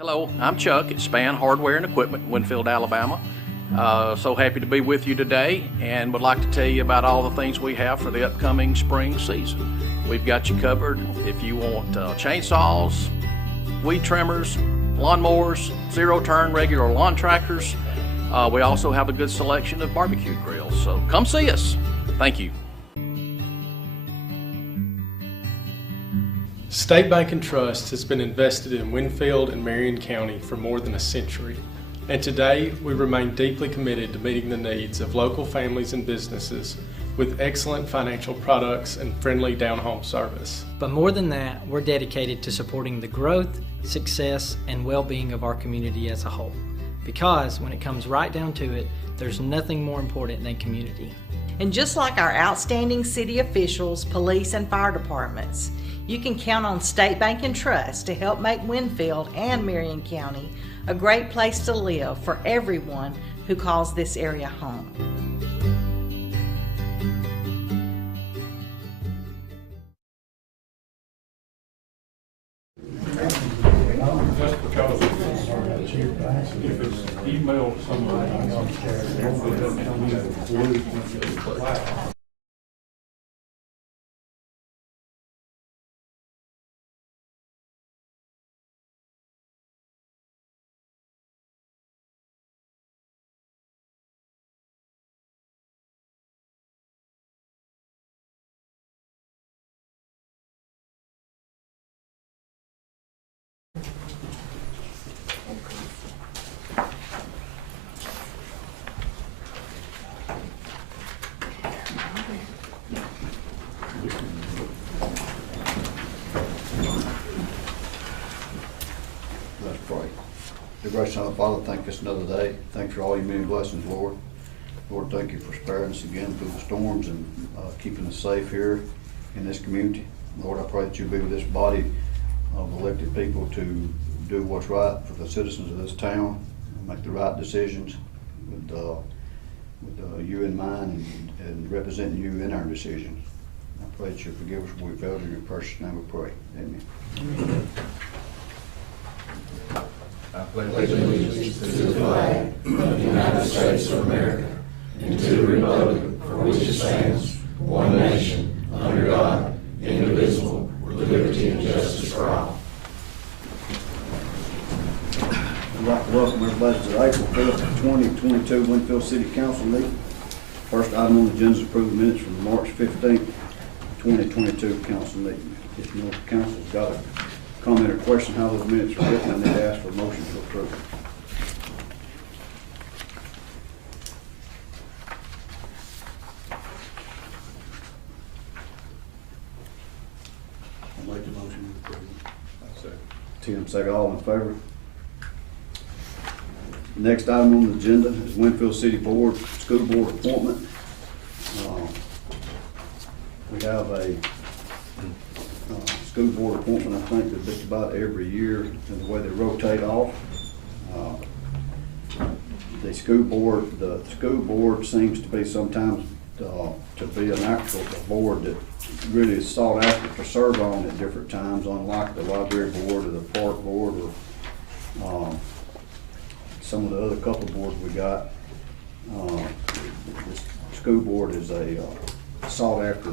Hello, I'm Chuck at Span Hardware and Equipment, Winfield, Alabama. So happy to be with you today and would like to tell you about all the things we have for the upcoming spring season. We've got you covered if you want chainsaws, weed trimmers, lawnmowers, zero-turn regular lawn tractors. We also have a good selection of barbecue grills, so come see us. Thank you. State Bank and Trust has been invested in Winfield and Marion County for more than a century, and today we remain deeply committed to meeting the needs of local families and businesses with excellent financial products and friendly down-home service. But more than that, we're dedicated to supporting the growth, success, and well-being of our community as a whole. Because when it comes right down to it, there's nothing more important than community. And just like our outstanding city officials, police, and fire departments, you can count on State Bank and Trust to help make Winfield and Marion County a great place to live for everyone who calls this area home. Just because if it's emailed to somebody, Let's pray. Dear gracious Heavenly Father, thank you this another day. Thanks for all your many blessings, Lord. Lord, thank you for sparing us again through the storms and keeping us safe here in this community. Lord, I pray that you be with this body of elected people to do what's right for the citizens of this town and make the right decisions with you in mind and representing you in our decisions. I pray that you forgive us when we failed. In your precious name we pray. Amen. I pledge allegiance to the flag of the United States of America and to the republic for which it stands, one nation, under God, indivisible, with liberty and justice for all. I'd like to welcome everybody to the April 5th, 2022 Winfield City Council meeting. First item on the agenda is approve the minutes from March 15th, 2022 council meeting. If no council's got a comment or question how those minutes are written, I need to ask for a motion to approve. I'll make the motion to approve. Tim, second. All in favor? Next item on the agenda is Winfield City Board, School Board appointment. We have a school board appointment, I think, that just about every year, and the way they rotate off. The school board seems to be sometimes to be an actual board that really is sought after to serve on at different times, unlike the library board or the park board or some of the other couple of boards we got. The school board is a sought after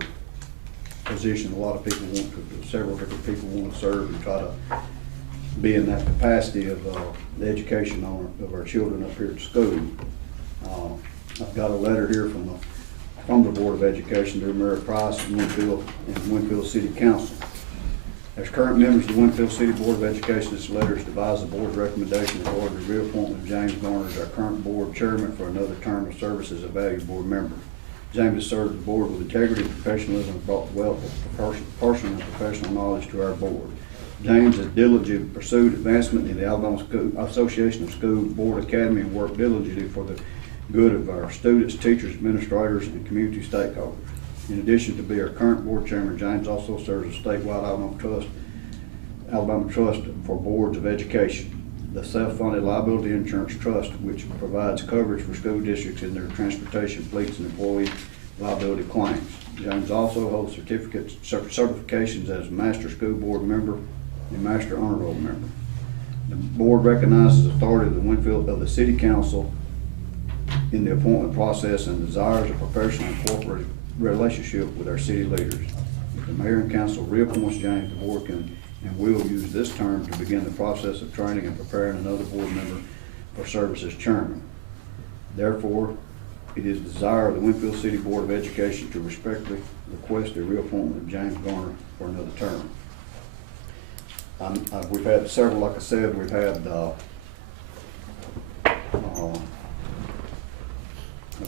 position. A lot of people want to, several different people want to serve and try to be in that capacity of the education of our children up here at school. I've got a letter here from the Board of Education to Mary Price and Winfield City Council. As current members of the Winfield City Board of Education, this letter is to advise the board's recommendation regarding the reappointment of James Garner as our current board chairman for another term of service as a valued board member. James has served the board with integrity and professionalism and brought the wealth of personal and professional knowledge to our board. James has diligently pursued advancement in the Alabama Association of School Board Academy and worked diligently for the good of our students, teachers, administrators, and community stakeholders. In addition to being our current board chairman, James also serves as statewide Alabama Trust for Boards of Education, the self-funded liability insurance trust, which provides coverage for school districts in their transportation fleets and employee liability claims. James also holds certifications as Master School Board member and Master Honor Roll member. The board recognizes the authority of the city council in the appointment process and desires a professional and corporate relationship with our city leaders. If the mayor and council reappoints James, the board can and will use this term to begin the process of training and preparing another board member for service as chairman. Therefore, it is the desire of the Winfield City Board of Education to respectfully request the reappointment of James Garner for another term. We've had several, like I said, we've had, I've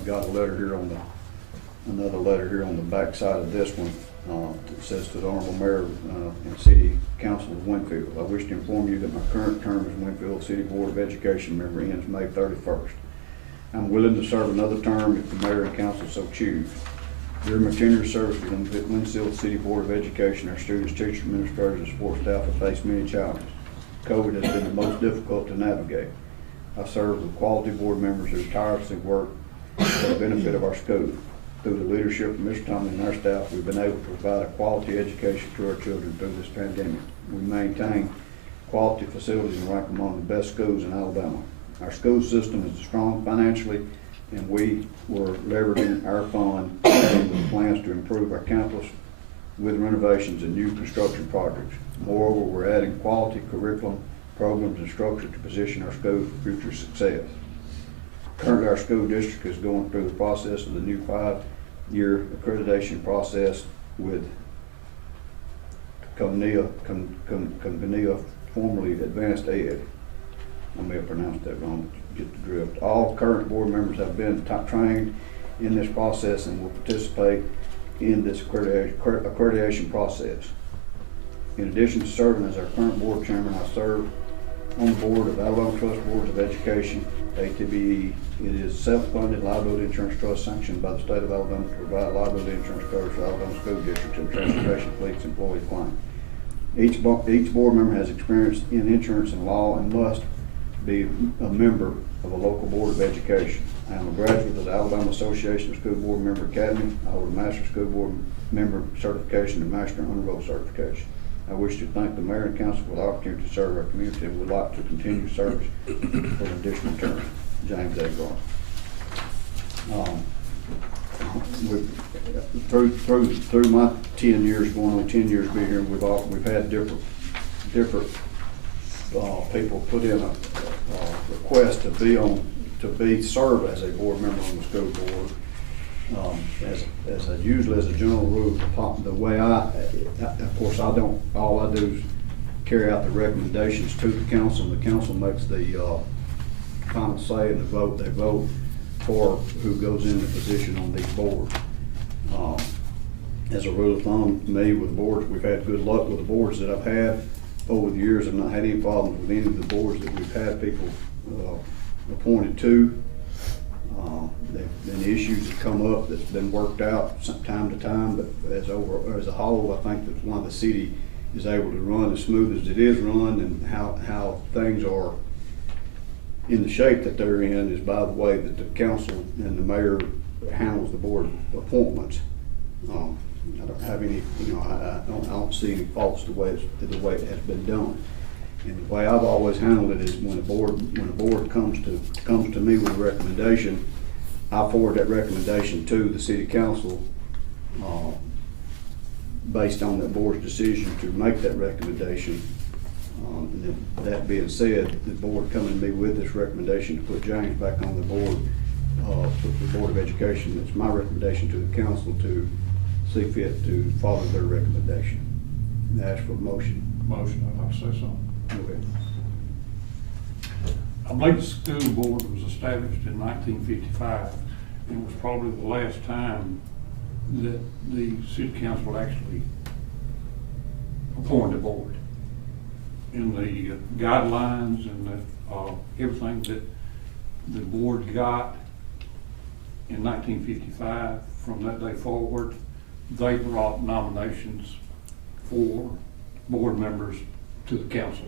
got a letter here on another letter here on the back side of this one. It says to the Honorable Mayor and City Council of Winfield, I wish to inform you that my current term as Winfield City Board of Education member ends May 31st. I'm willing to serve another term if the Mayor and Council so choose. During my tenure of service with the Winfield City Board of Education, our students, teachers, administrators, and support staff have faced many challenges. COVID has been the most difficult to navigate. I've served with quality board members who tirelessly work for the benefit of our school. Through the leadership of Mr. Tomlin and our staff, we've been able to provide a quality education to our children through this pandemic. We maintain quality facilities and rank among the best schools in Alabama. Our school system is strong financially, and we were leveraging our fund with plans to improve our campus with renovations and new construction projects. Moreover, we're adding quality curriculum, programs, and structure to position our school for future success. Currently, our school district is going through the process of the new 5-year accreditation process with Convenia, formerly Advanced Ed. I may have pronounced that wrong, but you get the drift. All current board members have been trained in this process and will participate in this accreditation process. In addition to serving as our current board chairman, I serve on the board of Alabama Trust Boards of Education, ATBE. It is self-funded liability insurance trust sanctioned by the state of Alabama to provide liability insurance coverage for Alabama school districts and transportation fleets employee claim. Each board member has experience in insurance and law and must be a member of a local board of education. I am a graduate of the Alabama Association of School Board Member Academy. I hold a Master School Board Member certification and Master Honor Roll certification. I wish to thank the Mayor and Council for the opportunity to serve our community and would like to continue service for an additional term. James A. Garner. Through my 10 years, going on 10 years being here, we've had different people put in a request to serve as a board member on the school board. Usually as a general rule, the way of course all I do is carry out the recommendations to the council, and the council makes the final say and the vote. They vote for who goes in the position on these boards. As a rule of thumb, me with boards, we've had good luck with the boards that I've had over the years. I've not had any problems with any of the boards that we've had people appointed to. There've been issues that come up that's been worked out from time to time, but as a whole, I think that one of the city is able to run as smooth as it is run, and how things are in the shape that they're in is by the way that the council and the mayor handles the board appointments. I don't have any, I don't see any faults the way it has been done. And the way I've always handled it is when a board comes to me with a recommendation, I forward that recommendation to the city council based on that board's decision to make that recommendation. And then, that being said, the board coming to me with this recommendation to put James back on the board, the Board of Education, it's my recommendation to the council to see fit to follow their recommendation. And ask for a motion. Motion, I'd like to say something. Okay. I believe the school board was established in 1955, and it was probably the last time that the city council actually appointed a board. In the guidelines and everything that the board got in 1955, from that day forward, they brought nominations for board members to the council.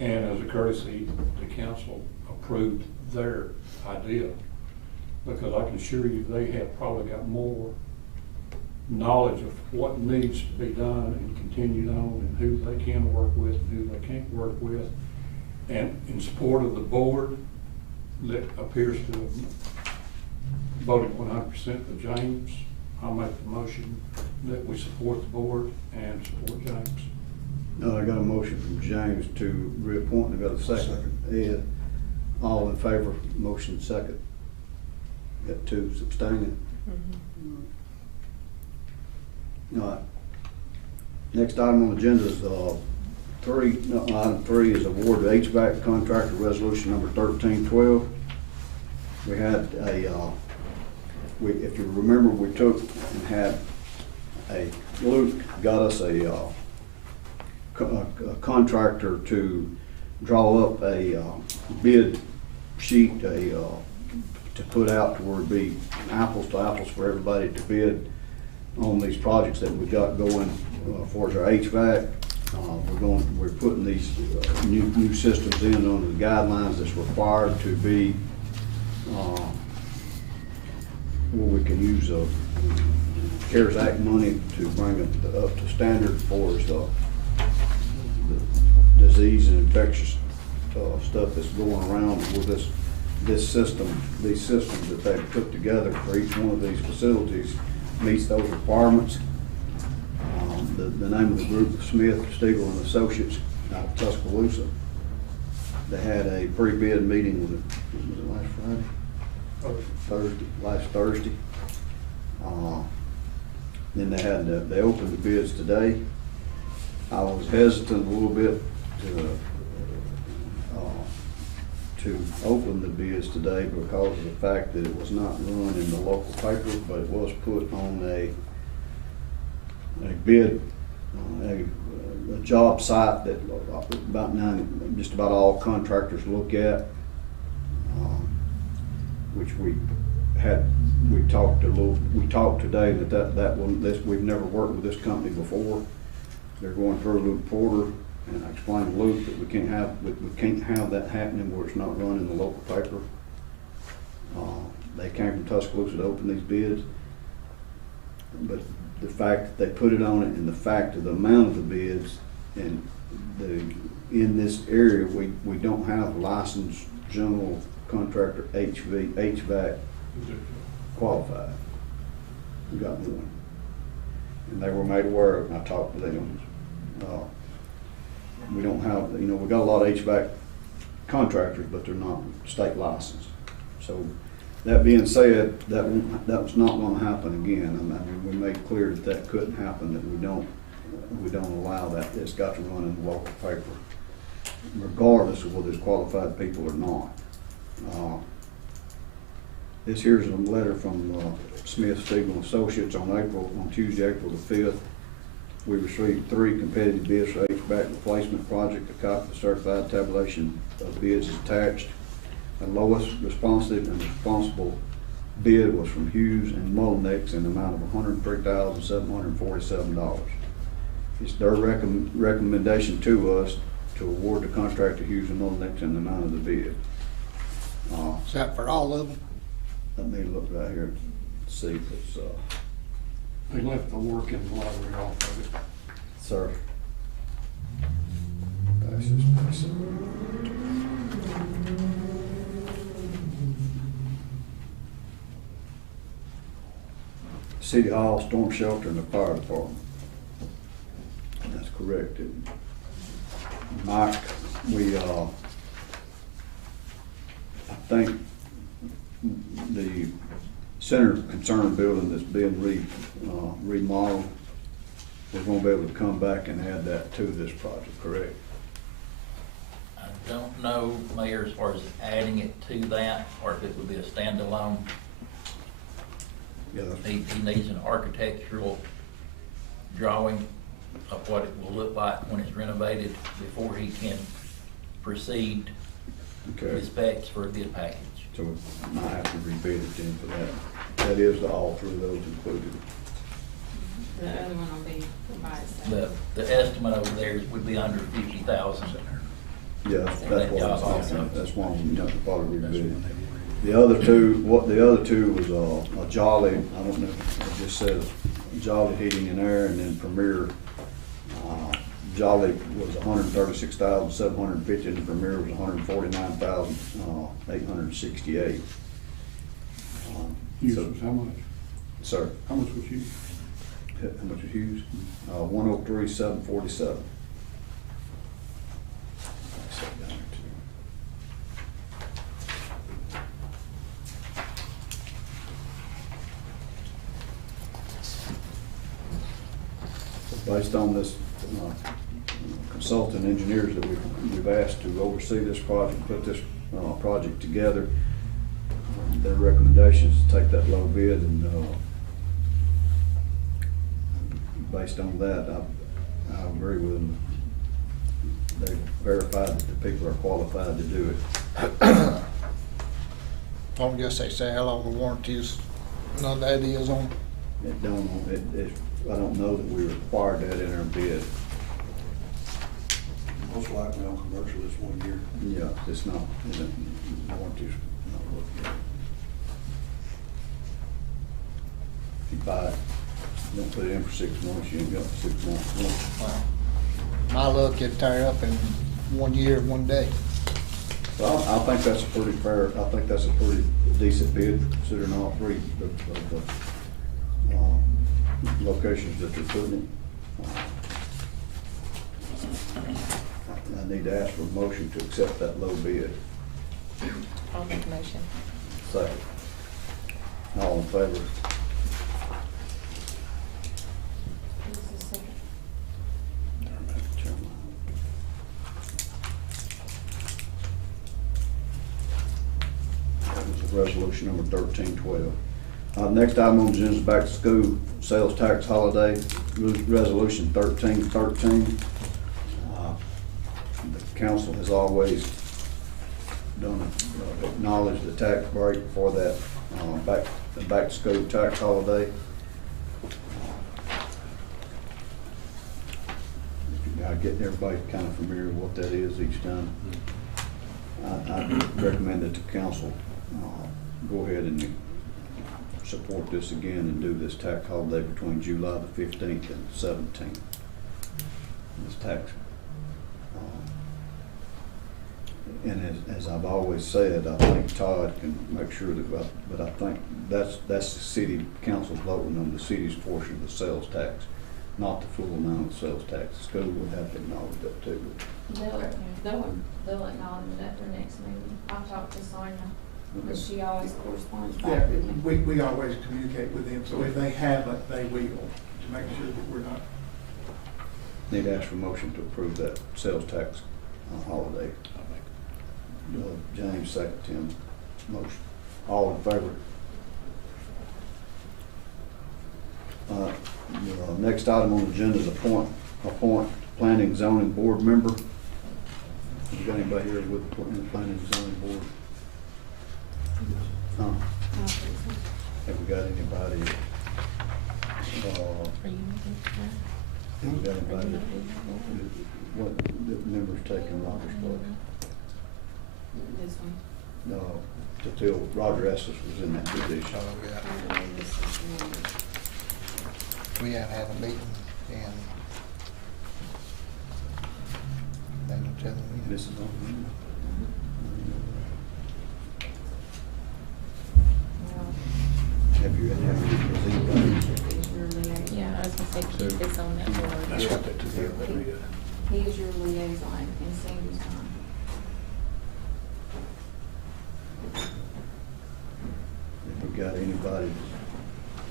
And as a courtesy, the council approved their idea, because I can assure you they have probably got more knowledge of what needs to be done and continued on, and who they can work with and who they can't work with. And in support of the board that appears to have voted 100% for James, I'll make the motion that we support the board and support James. I got a motion from James to reappoint. I got a second. Ed, all in favor, motion second. Got two abstaining. All right. Next item on the agenda is item 3 is award to HVAC contractor resolution number 1312. We had if you remember, we took and had Luke got us a contractor to draw up a bid sheet to put out to where it'd be apples to apples for everybody to bid on these projects that we got going for our HVAC. We're putting these new systems in under the guidelines that's required to be where we can use CARES Act money to bring it up to standard for the disease and infectious stuff that's going around with this system. These systems that they've put together for each one of these facilities meets those requirements. The name of the group is Smith, Stigall and Associates out of Tuscaloosa. They had a pre-bid meeting was it last Friday? Last Thursday. Then they opened the bids today. I was hesitant a little bit to open the bids today because of the fact that it was not run in the local paper, but it was put on a bid, a job site that just about all contractors look at, which we talked today we've never worked with this company before. They're going through Luke Porter, and I explained to Luke that we can't have that happening where it's not run in the local paper. They came from Tuscaloosa to open these bids, but the fact that they put it on it and the fact of the amount of the bids and in this area we don't have licensed general contractor HVAC qualified. We got one, and they were made aware of it, and I talked to them. We don't have, we got a lot of HVAC contractors, but they're not state licensed. So that being said, that was not going to happen again. I mean, we made clear that couldn't happen, that we don't allow that. It's got to run in the local paper, regardless of whether it's qualified people or not. This here's a letter from Smith, Stigall Associates on Tuesday, April the 5th. We received 3 competitive bids for HVAC replacement project. A copy of the certified tabulation of bids is attached. The lowest responsive and responsible bid was from Hughes and Mullinex in the amount of $103,747. It's their recommendation to us to award the contract to Hughes and Mullinex in the amount of the bid. Is that for all of them? Let me look right here and see if it's, They left the work in the lottery off of it. sir. Pass this. City Hall, storm shelter, and the fire department. That's correct. Mike, I think the center concern building that's being remodeled, we're gonna be able to come back and add that to this project, correct? I don't know, Mayor, as far as adding it to that, or if it would be a standalone. Yeah. He needs an architectural drawing of what it will look like when it's renovated before he can proceed Okay. with specs for a bid package. So we might have to rebid it then for that. That is all 3 of those included. The other one will be by itself. The estimate over there would be under 50,000. Yeah, that's what I'm Yeah. saying. That's one we have to probably rebid. The other two was a Jolly, I don't know, it just says Jolly Heating and Air, and then Premier Jolly was $136,750, and Premier was $149,868. Hughes was how much? Sir, How much was Hughes? how much was Hughes? 103,747. Based on this consultant engineers that we've asked to oversee this project, put this project together, their recommendations to take that low bid, and based on that, I agree with them. They verified that the people are qualified to do it. I don't guess they say how long the warranty is, none of that is on. I don't know that we required that in our bid. Most likely on commercial, it's 1 year. Yeah, it's not, warranty's not looked at. If you buy it, don't put it in for 6 months, you ain't got 6 months. Wow. My luck, it'd tear up in 1 year, 1 day. Well, I think that's a pretty fair, I think that's a pretty decent bid considering all three of the locations that they're putting it. I need to ask for a motion to accept that low bid. I'll make a motion. Second. All in favor? Who's the second? That was resolution number 1312. Next item on the agenda is back to school sales tax holiday, resolution 1313. The council has always acknowledged the tax break for that the back to school tax holiday. Getting everybody kind of familiar with what that is each time. I recommend that the council go ahead and support this again and do this tax holiday between July the 15th and 17th. This tax. And as I've always said, I think Todd can make sure that, but I think that's the city council voting on the city's portion of the sales tax, not the full amount of sales tax. The school would have to acknowledge that too. They'll acknowledge it at their next meeting. I've talked to Sonia, but she always corresponds Yeah, back with me. we always communicate with them, so if they haven't, they will, to make sure that we're not. Need to ask for motion to approve that sales tax holiday. James, second, Tim, motion. All in favor? The next item on the agenda is appoint planning zoning board member. You got anybody here with the planning zoning board? Have we got anybody? Have we got anybody? What member's taking Roger's place? This one. No, until Roger Estes was in that position. We have had a meeting and they don't tell me. This is on. Have you had anybody? Yeah, I was gonna say, keep this on that board. That's what they took care of. He is your liaison and Sandy's not. If we got anybody,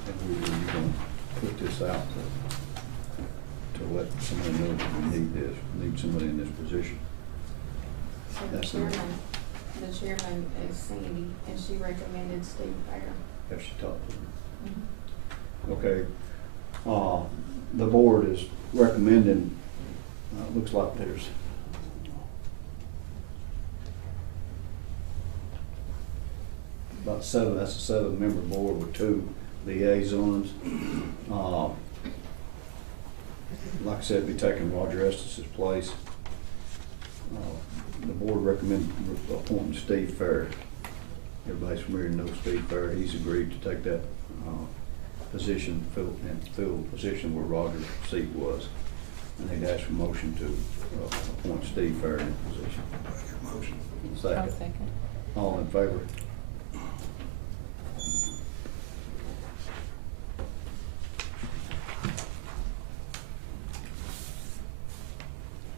and we're gonna put this out to let somebody know that we need somebody in this position. So the chairman is Sandy, and she recommended Steve Fair. Have she talked to them? Mhm. Okay. The board is recommending, looks like there's about seven, that's a 7-member board with 2 liaisons. Like I said, be taking Roger Estes' place. The board recommended appointing Steve Fair. Everybody's familiar to know Steve Fair. He's agreed to take that position, fill the position where Roger's seat was. And they'd ask for motion to appoint Steve Fair in the position. Motion. Second. All in favor?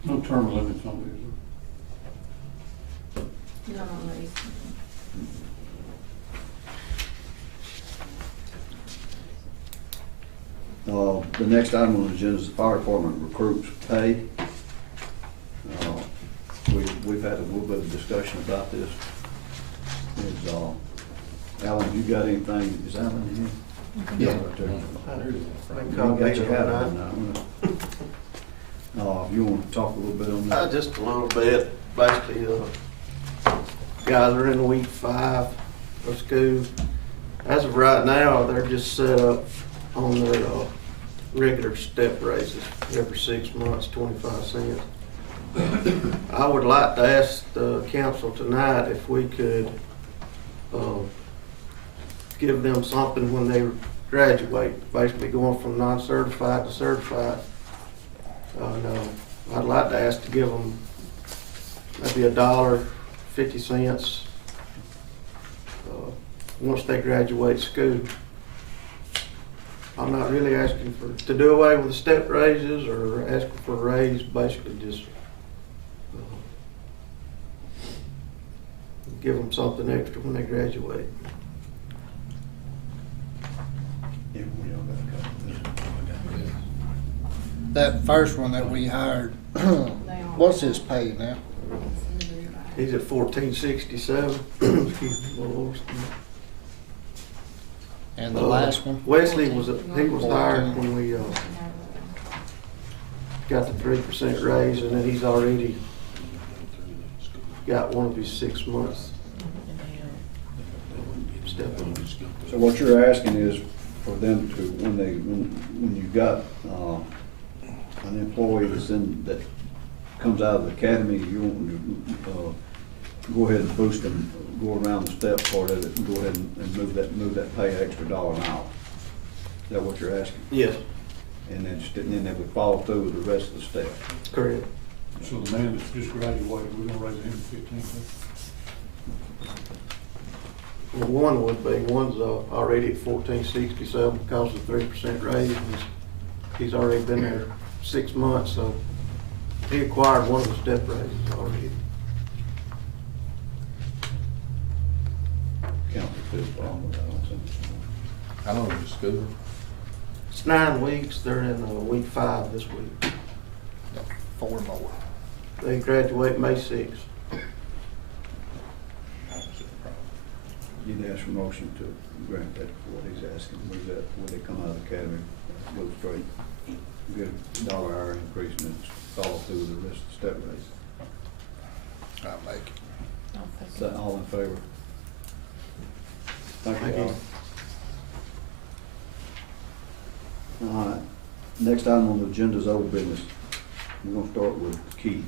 No term limits on these. Not on these. The next item on the agenda is the fire department recruits pay. We've had a little bit of discussion about this. Is, Alan, you got anything, is Alan here? Yeah. Right there. You got your hat on now. If you want to talk a little bit on that. Just a little bit. Basically, guys are in week 5 of school. As of right now, they're just set up on their regular step raises every 6 months, 25 cents. I would like to ask the council tonight if we could give them something when they graduate, basically going from non-certified to certified. I'd like to ask to give them maybe $1.50 once they graduate school. I'm not really asking to do away with the step raises or asking for a raise, basically just give them something extra when they graduate. Yeah, we all got a couple. That first one that we hired, what's his pay now? He's at 1467. Excuse me, Lord. And the last one? Wesley he was hired when we got the 3% raise, and then he's already got one of his 6 months step up. So what you're asking is for them to, when you got an employee that comes out of the academy, you want to go ahead and boost them, go around the step part of it, and go ahead and move that pay extra $1 an hour. Is that what you're asking? Yes, And then they would follow through with the rest of the steps. correct. So the man that's just graduated, we're gonna raise him to 15. Well, one would be, one's already at 1467 because of the 3% raise. He's already been there 6 months, so he acquired one of the step raises already. Count the fifth problem with that, I don't think. How long is the school? It's 9 weeks. They're in week 5 this week. 4 more. They graduate May 6th. You'd ask for motion to grant that for what he's asking, move that, when they come out of the academy, go straight, get a $1 hour increase and then follow through with the rest of the step raise. I'll make it. Is that all in favor? Thank Thank you you. all. All right, next item on the agenda is old business. We're gonna start with Keith.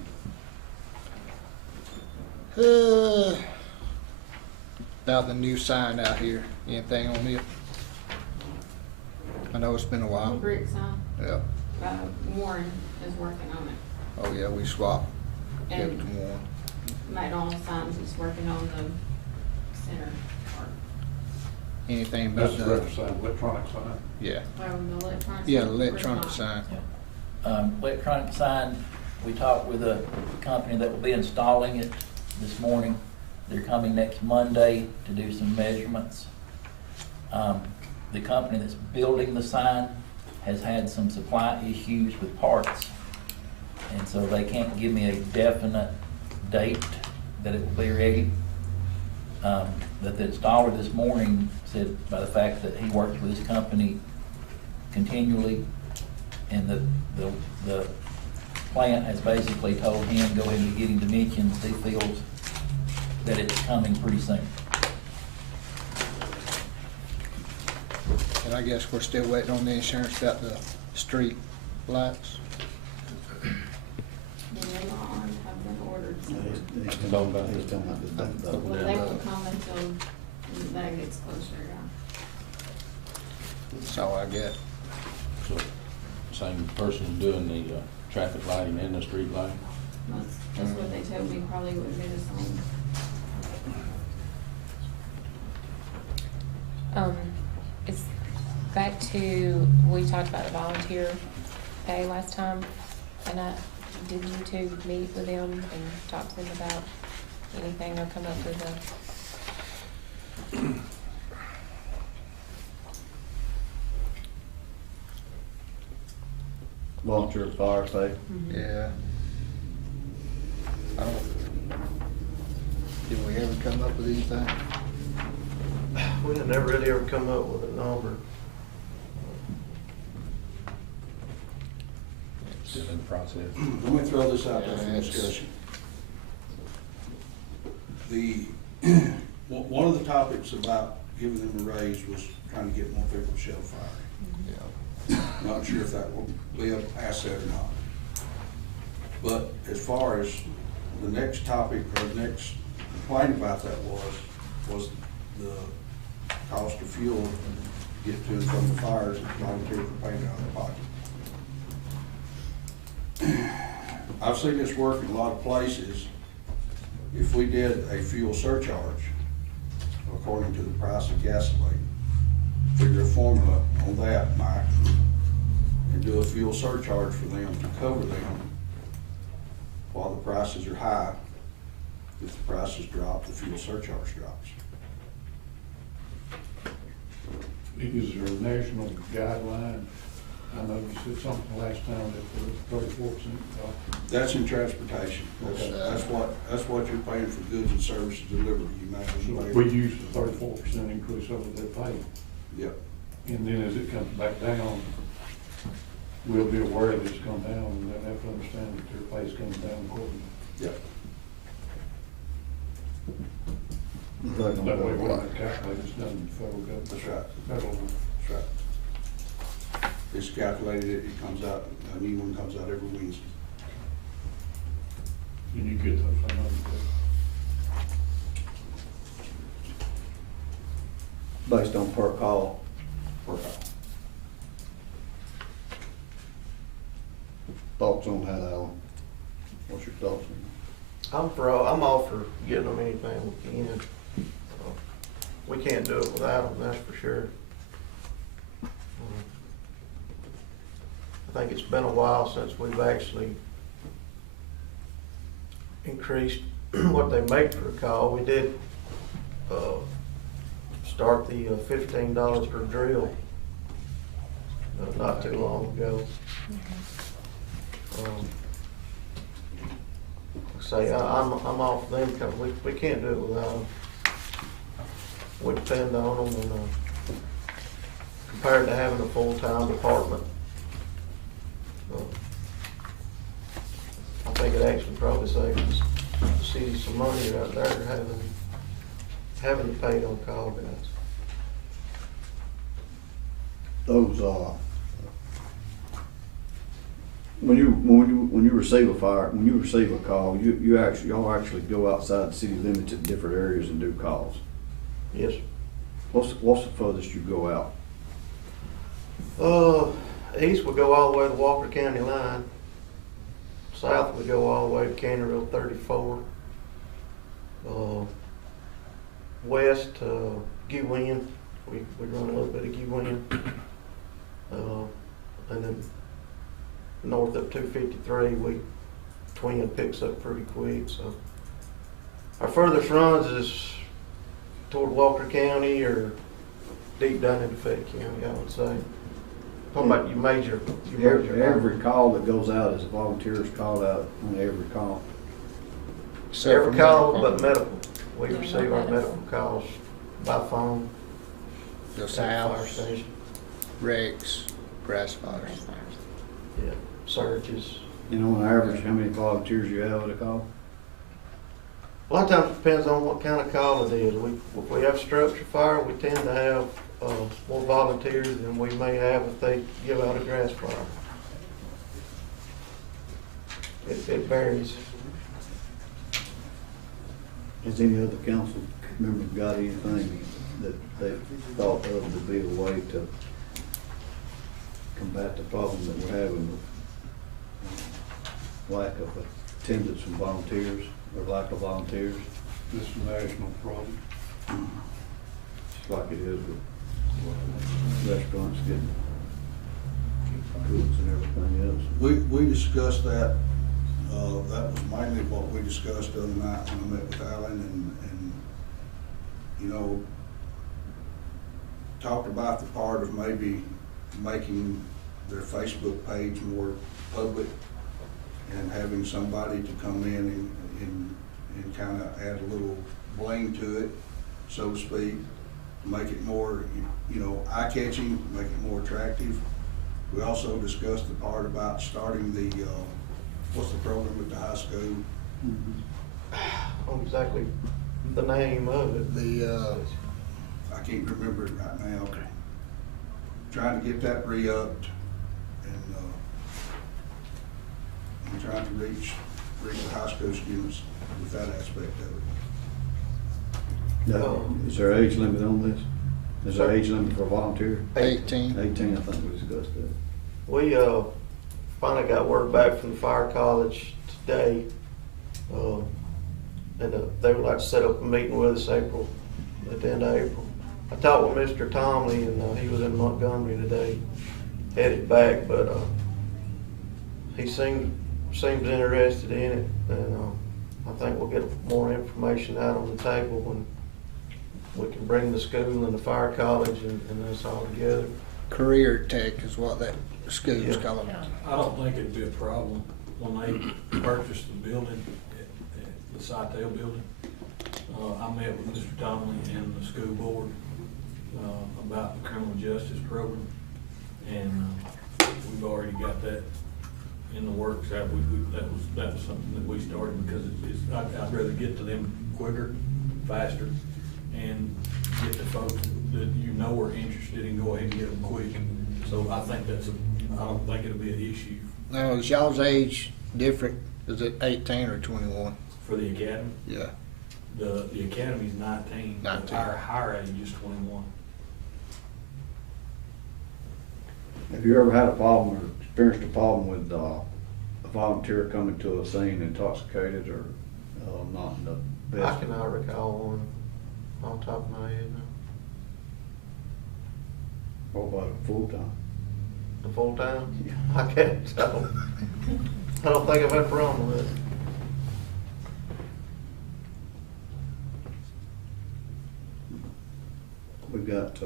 About the new sign out here, anything on it? I know it's been a The while. brick sign, Yeah. Warren is working on it. Oh yeah, we swapped. Give it And to Warren. McDonald's Signs is working on the center part. Anything about That's the the, red sign, electronic sign. yeah, Well, the electronic. yeah, sign, electronic we're sign. Electronic sign, we talked with a company that will be installing it this morning. They're coming next Monday to do some measurements. The company that's building the sign has had some supply issues with parts, and so they can't give me a definite date that it will be ready. But the installer this morning said by the fact that he works with his company continually, and the plant has basically told him, go ahead and get him dimensions, he feels that it's coming pretty soon. And I guess we're still waiting on the insurance about the street lights. And they're not on, have been ordered. So He's talking about the well, they won't come until that gets closer, yeah. That's all I get. So, same person doing traffic lighting and the street lighting. That's what they told me, probably would be the same. It's back to, we talked about the volunteer pay last time, and did you two meet with them and talk to them about anything or come up with a? Volunteer fire pay. Yeah. I don't, did we ever come up with anything? We had never really ever come up with a number. Still in the process. Let me throw this out there for Yes. discussion. One of the topics about giving them a raise was trying to get more people to show fire. Yeah. Not sure if that will be an asset or not. But as far as the next topic or the next complaint about that was the cost of fuel to get to and from the fires and volunteers are paying out of their pocket. I've seen this work in a lot of places. If we did a fuel surcharge, according to the price of gasoline, figure a formula on that, Mike, and do a fuel surcharge for them to cover them while the prices are high. If the prices drop, the fuel surcharge drops. Is there a national guideline? I know you said something last time that there was 34%. That's in transportation. That's what you're paying for goods and services delivered. You might as So well if pay. we use the 34% increase over their pay, Yep. and then as it comes back down, we'll be aware that it's come down, and they'll have to understand that their pay's coming down accordingly. Yep. That way, when that calculate, it's done in the federal government. That's right. Federal. That's right. It's calculated, it comes out, a new one comes out every Wednesday. And you get those, I know. Based on per call. Per call. Thoughts on that, Alan? What's your thoughts on I'm all for getting them anything we can. We can't do it without them, that's for sure. I think it's been a while since we've actually increased what they make for a call. We did start the $15 per drill not too long ago. Say I'm off them because we can't do it without them. We depend on them, and compared to having a full-time department, I think it actually probably saves the city some money right there having to pay on call guys. those, when you receive a call, y'all actually go outside the city limits at different areas and do calls. Yes. What's the furthest you go out? East we go all the way to the Walker County line. South we go all the way to County Road 34. West, Gewin, we run a little bit of Gewin. And then north up 253, Twin picks up pretty quick. So our furthest runs is toward Walker County or deep down into Fayette County, I would say. Talking about your major Every call that goes out is a volunteer's called out on every call. every call but medical. We receive our medical calls by phone. The at the fire South, station. Rex, grass fires. Yeah, surges. You know, on average, how many volunteers you have at a call? A lot of times it depends on what kind of call it is. If we have structure fire, we tend to have more volunteers than we may have if they give out a grass fire. It varies. Has any other council member got anything that they thought of to be a way to combat the problem that we're having with lack of attendance from volunteers, or lack of volunteers, This is a national problem. just like it is with restaurants getting goods and everything else. We discussed that, that was mainly what we discussed the other night when I met with Alan and, you know, talked about the part of maybe making their Facebook page more public and having somebody to come in and kind of add a little bling to it, so to speak, make it more, you know, eye-catching, make it more attractive. We also discussed the part about starting the, what's the program at the high school? I don't know exactly the name of it. I can't remember it right now. Trying to get that re-upped and trying to reach the high school students with that aspect of it. Now, is there an age limit on this? Is there an age limit for a volunteer? 18. 18, I think we discussed that. We finally got word back from the fire college today, and they would like to set up a meeting with us at the end of April. I talked with Mr. Tomley, and he was in Montgomery today, headed back, but he seems interested in it, and I think we'll get more information out on the table when we can bring the school and the fire college and us all together. Career Tech is what that school's Yeah. called. I don't think it'd be a problem when they purchased the building, the Sitel building. I met with Mr. Donnelly and the school board about the criminal justice program, and we've already got that in the works. That was something that we started because I'd rather get to them quicker, faster, and get the folks that you know are interested and go ahead and get them quick. So I think I don't think it'll be an issue. Now, is y'all's age different? Is it 18 or 21? For the academy? Yeah. The academy's 19. 19. Our higher age is 21. Have you ever had a problem or experienced a problem with a volunteer coming to a scene intoxicated or not in the best? I cannot recall one on top of my head now. What about a full-time? The full time? I can't tell. I don't think I've had a problem with it. We've got,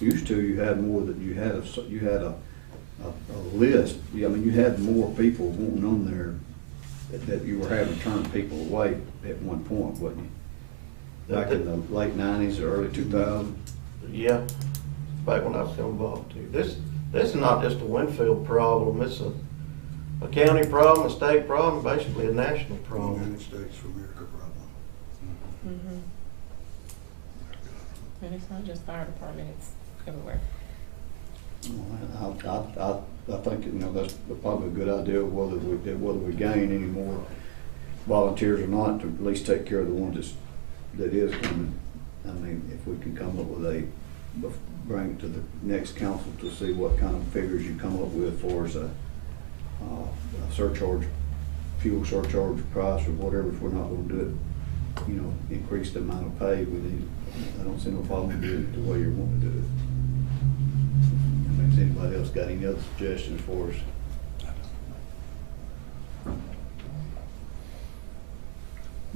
used to, you had more that you had a list. I mean, you had more people wanting on there that you were having to turn people away at one point, wasn't you? Back in the late 90s or early 2000s? Yeah, back when I was involved too. This is not just a Winfield problem, it's a county problem, a state problem, basically a national problem. United States of America problem. And it's not just fire department, it's everywhere. Well, I think, you know, that's probably a good idea, whether we gain any more volunteers or not, to at least take care of the ones that is coming. I mean, if we can come up with bring it to the next council to see what kind of figures you come up with for as a surcharge, fuel surcharge price or whatever, if we're not gonna do it, you know, increase the amount of pay, I don't see no problem doing it the way you're wanting to do it. I mean, has anybody else got any other suggestions for us?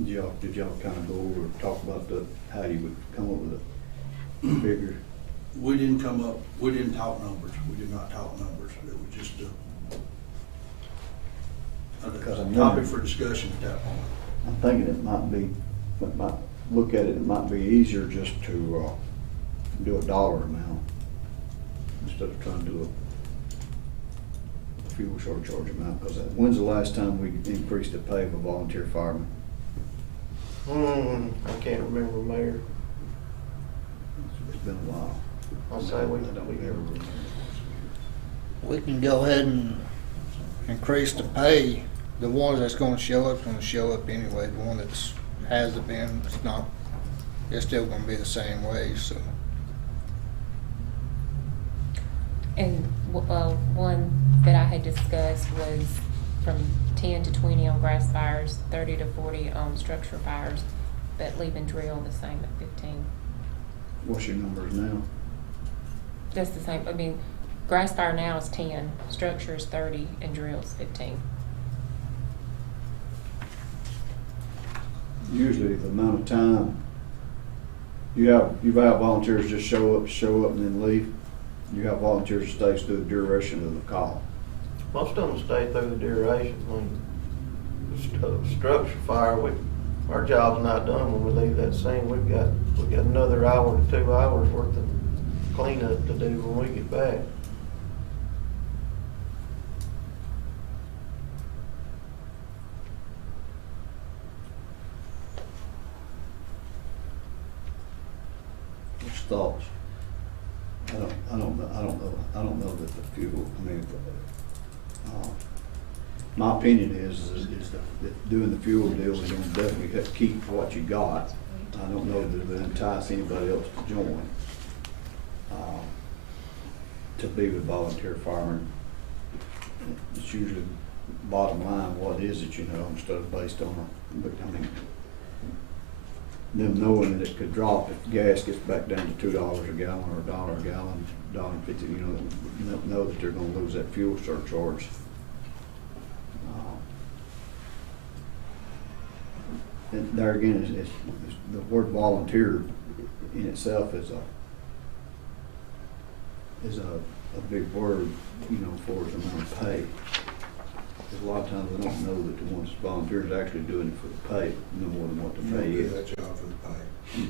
Did y'all kind of go over, talk about how you would come up with a figure? We didn't talk numbers. We did not talk numbers. It was just a topic for discussion at that point. I'm thinking look at it might be easier just to do a dollar amount instead of trying to do a fuel surcharge amount. Because when's the last time we increased the pay of a volunteer fireman? I can't remember, Mayor. It's been a while. I'll say We can go ahead and increase the pay. The ones that's gonna show up anyway. The one that's hasn't been, it's still gonna be the same way, so. And one that I had discussed was from 10 to 20 on grass fires, 30 to 40 on structure fires, but leaving drill the same at 15. What's your numbers now? That's the same, I mean, grass fire now is 10, structure is 30, and drill is 15. Usually the amount of time, you have volunteers just show up and then leave. You have volunteers that stay through the duration of the call. Most of them stay through the duration. I mean, structure fire, our job's not done when we leave that scene. We've got another hour to 2 hours worth of cleanup to do when we get back. What's thoughts? I don't know that the fuel, I mean, my opinion is that doing the fuel deal is gonna definitely have to keep what you got. I don't know that it would entice anybody else to join, to be with volunteer firemen. It's usually bottom line, what is it, you know, instead of based on, I mean, them knowing that it could drop if gas gets back down to $2 a gallon or $1 a gallon, $1.50, you know that they're gonna lose that fuel surcharge. And there again, is the word volunteer in itself is a big word, you know, for the amount of pay. Because a lot of times they don't know that the ones volunteers are actually doing it for the pay, no more than what the pay is. That job for the pay.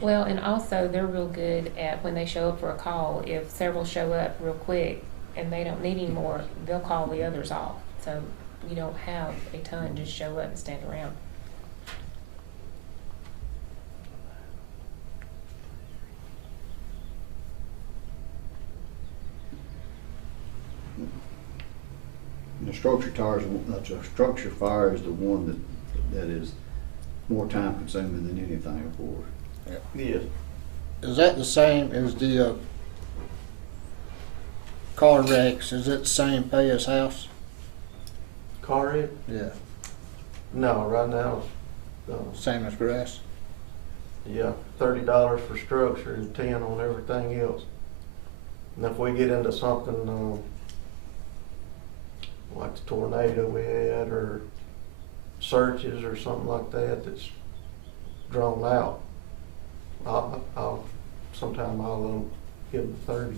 Well, and also they're real good at when they show up for a call, if several show up real quick and they don't need any more, they'll call the others off. So you don't have a ton just show up and stand around. The structure fire is the one that is more time consuming than anything, of course. Yes. Is that the same as the car wrecks? Is it the same pay as house? Car wreck? Yeah. No, right now it's Same as grass? yeah, $30 for structure and 10 on everything else. And if we get into something like the tornado we had, or searches or something like that that's drawn out, I'll sometime I'll let them give them 30.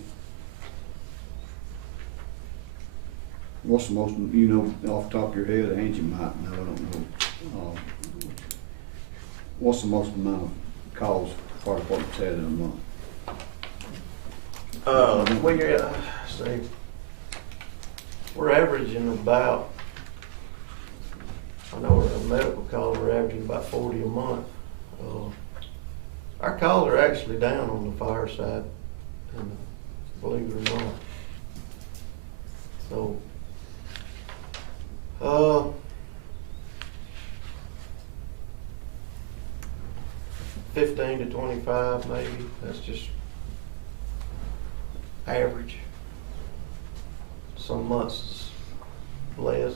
What's the most, you know, off the top of your head, Angie might know, I don't know. What's the most amount of calls fire departments had in a month? We're averaging about, I know our medical calls are averaging about 40 a month. Our calls are actually down on the fire side, and believe it or not. So, 15 to 25 maybe, that's just average. Some months less,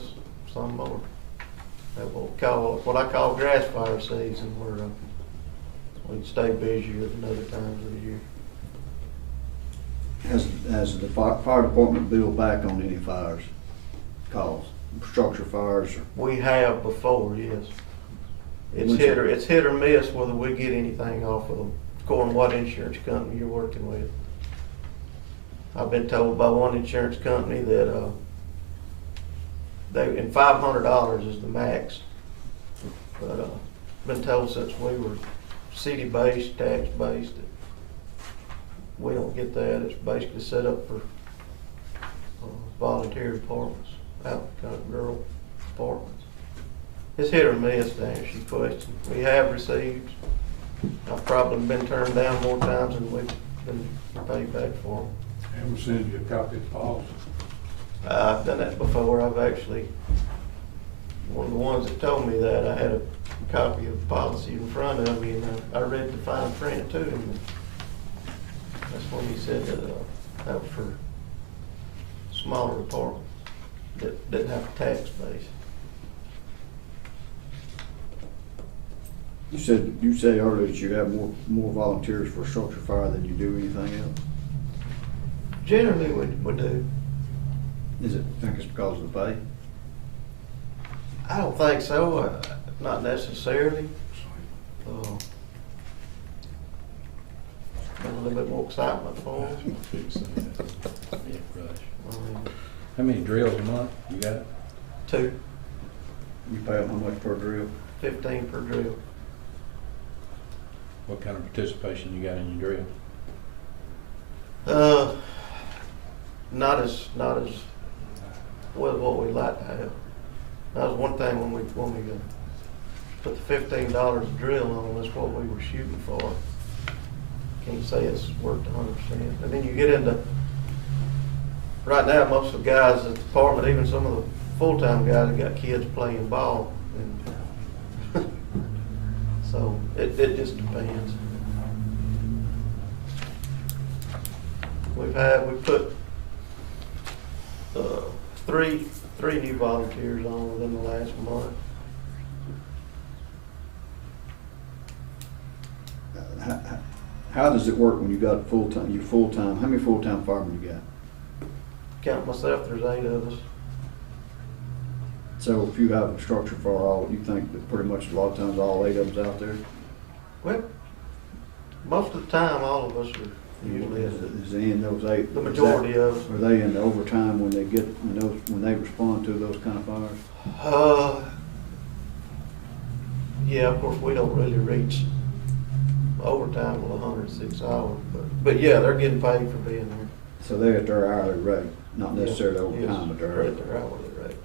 some more. That what I call grass fire season, where we stay busier than other times of the year. Has the fire department billed back on any fires, calls, structure fires? We have before, yes. It's hit or miss whether we get anything off of them, according to what insurance company you're working with. I've been told by one insurance company that and $500 is the max. But I've been told since we were city-based, tax-based, that we don't get that. It's basically set up for volunteer departments, out kind of rural departments. It's hit or miss, to answer your question. We have received. I've probably been turned down more times than we've been paid back for them. And we'll send you a copy of the policy. I've done that before. I've actually, one of the ones that told me that, I had a copy of the policy in front of me, and I read the fine print to him. That's when he said that that was for smaller departments that didn't have a tax base. You say earlier that you have more volunteers for structure fire than you do anything else. Generally, we do. Is it, think it's because of the pay? I don't think so, not necessarily. Got a little bit more excitement for them. How many drills a month you got? 2, You pay them how much per drill? 15 per drill. What kind of participation you got in your drill? Not as well as what we'd like to have. That was one thing when we put the $15 a drill on, that's what we were shooting for. Can't say it's worked 100%. And then you get into, right now, most of the guys at the department, even some of the full-time guys, have got kids playing ball. And so it just depends. We put three new volunteers on within the last month. How does it work when you got full-time, how many full-time firemen you got? Count myself, there's 8 of us. So if you have a structure for all, you think that pretty much a lot of times all 8 of them's out there? Well, most of the time, all of us are usually Is they in those 8? the majority of us. Are they in the overtime when they respond to those kind of fires? Yeah, of course, we don't really reach overtime with 106 hours, but yeah, they're getting paid for being there. So they're at their hourly rate, not necessarily Yes, overtime, but they're at their hourly rate.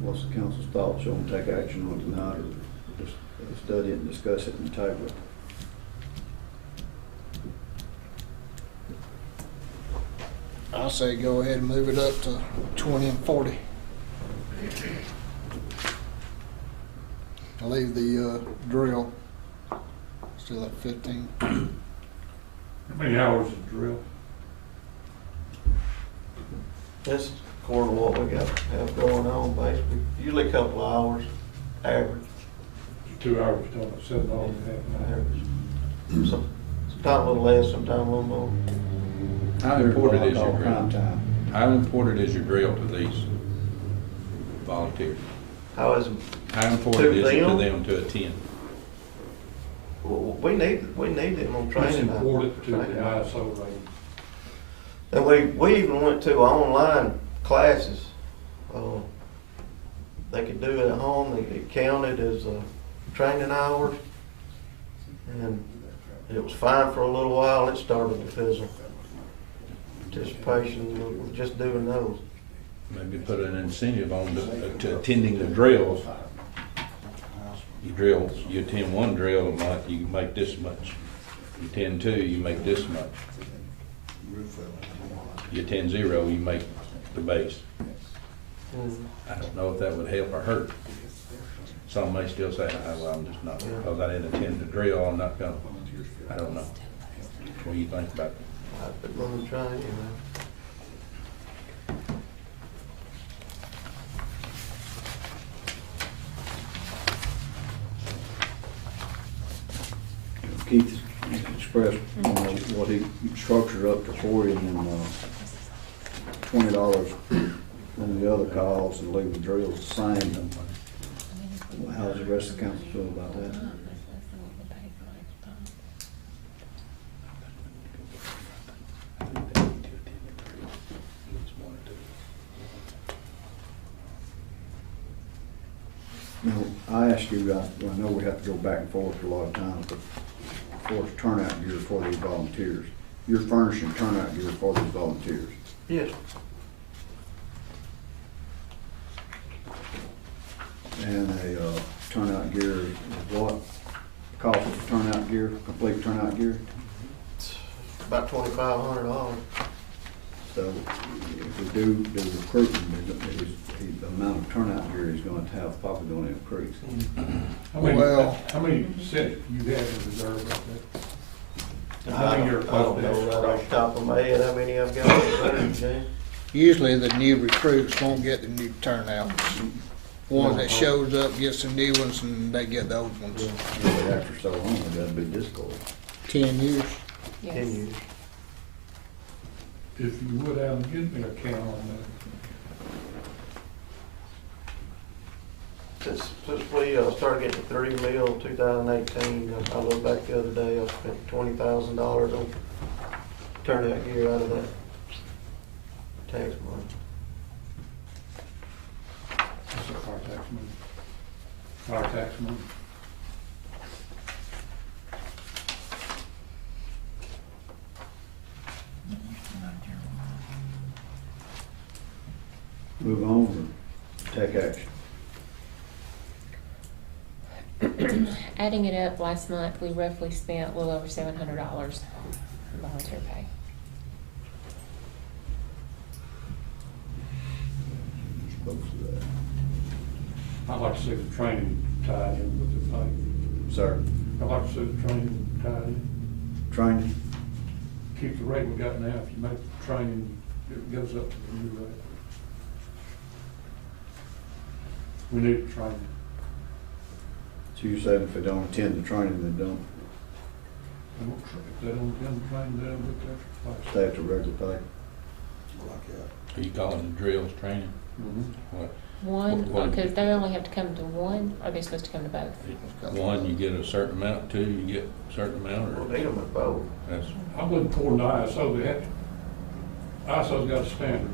What's the council's thoughts on take action on it tonight, or just study it and discuss it and table it? I say go ahead and move it up to 20 and 40. I'll leave the drill still at 15. How many hours is drill? That's according to what we have going on, basically. Usually a couple of hours, average. 2 hours, talking about $7 an hour. Average. Sometimes a little less, sometimes a little more. How important is your Prime drill? time. How important is your drill to these volunteers? How is How important To is it to them? them to attend? we need them on It's training. important to the training. ISO rating. And we even went to online classes. They could do it at home. It counted as training hours, and it was fine for a little while. It started to fizzle. Participation with just doing those. Maybe put an incentive on to attending the drills. You attend one drill a month, you make this much. You attend 2, you make this much. You attend 0, you make the base. I don't know if that would help or hurt. Some may still say, well, I'm just not, because I didn't attend the drill, I'm not gonna. I don't know. What do you think about that? I've been going to try anyway. Keith expressed, what he structured up to 40 and then $20 on the other calls and leave the drills the same. How does the rest of the council feel about that? Now, I asked you, I know we have to go back and forth a lot of times, but for turnout gear for these volunteers, you're furnishing turnout gear for these volunteers. Yes. And a turnout gear is what? Cost of turnout gear, complete turnout gear? About $2,500. So if we do recruitment, the amount of turnout gear he's going to have probably going to increase. How many sets you have in reserve right there? How many I are don't know right off the top of my head how many I've got on the James. Usually the new recruits won't get the new turnouts. One that shows up gets the new ones and they get the old ones. Really, after so long, that'd be difficult. 10 years. 10 years. If you would, Alan, give me a count on that. Since we started getting the 3 mil in 2018, I looked back the other day, I spent $20,000 on turnout gear out of that tax money. That's our tax money. Our tax money. Move on or take action? Adding it up, last month, we roughly spent a little over $700 in volunteer pay. Close to that. I'd like to see the training tied in with the thing. Sir, I'd like to see the training tied in. training? Keep the rate we got now. If you make the training, it goes up to the new rate. We need the training. So you said if they don't attend the training, they don't If they don't attend the training, they don't get that. stay at the regular pay? Like that. Are you calling the drills training? What? One, What- because they only have to come to one, or are they supposed to come to both? One, you get a certain amount, two, you get a certain amount, We'll or need them at both. that's, I wouldn't pour the ISO, they have, ISO's got a standard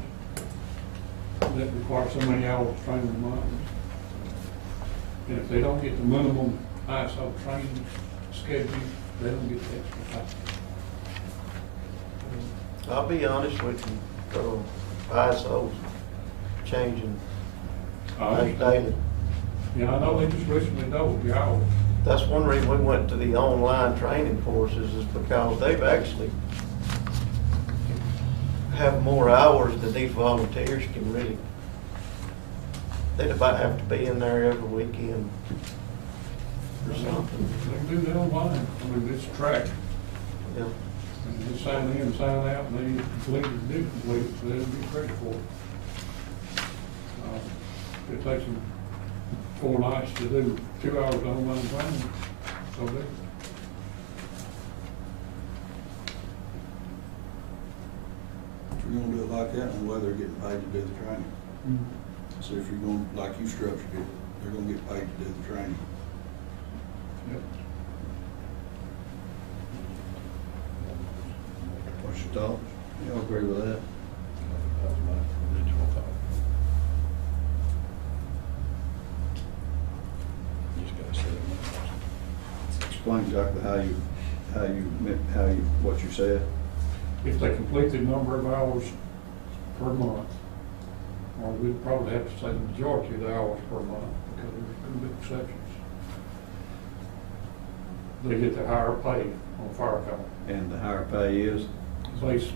that requires so many hours of training a month. And if they don't get the minimum ISO training schedule, they don't get the extra time. I'll be honest with you, ISO's changing daily. Yeah, I know they just recently doubled the hours. That's one reason we went to the online training courses, is because they've actually have more hours than these volunteers can really. They'd about have to be in there every weekend or something. They can do that online. I mean, it's tracked. Yeah. And they sign in, sign out, and they complete or didn't complete it, so they don't get credit for it. It takes them 4 nights to do 2 hours of online training, so they. If you're gonna do it like that, and whether they're getting paid to do the training. So if you're gonna, like you structured it, they're gonna get paid to do the training. Yep. What's your thoughts? Y'all agree with that? that was my original thought. You just gotta set it. Explain exactly what you said. If they complete the number of hours per month, or we'd probably have to say the majority of the hours per month, because there's going to be exceptions. They get the higher pay on fire call. And the higher pay is? Based,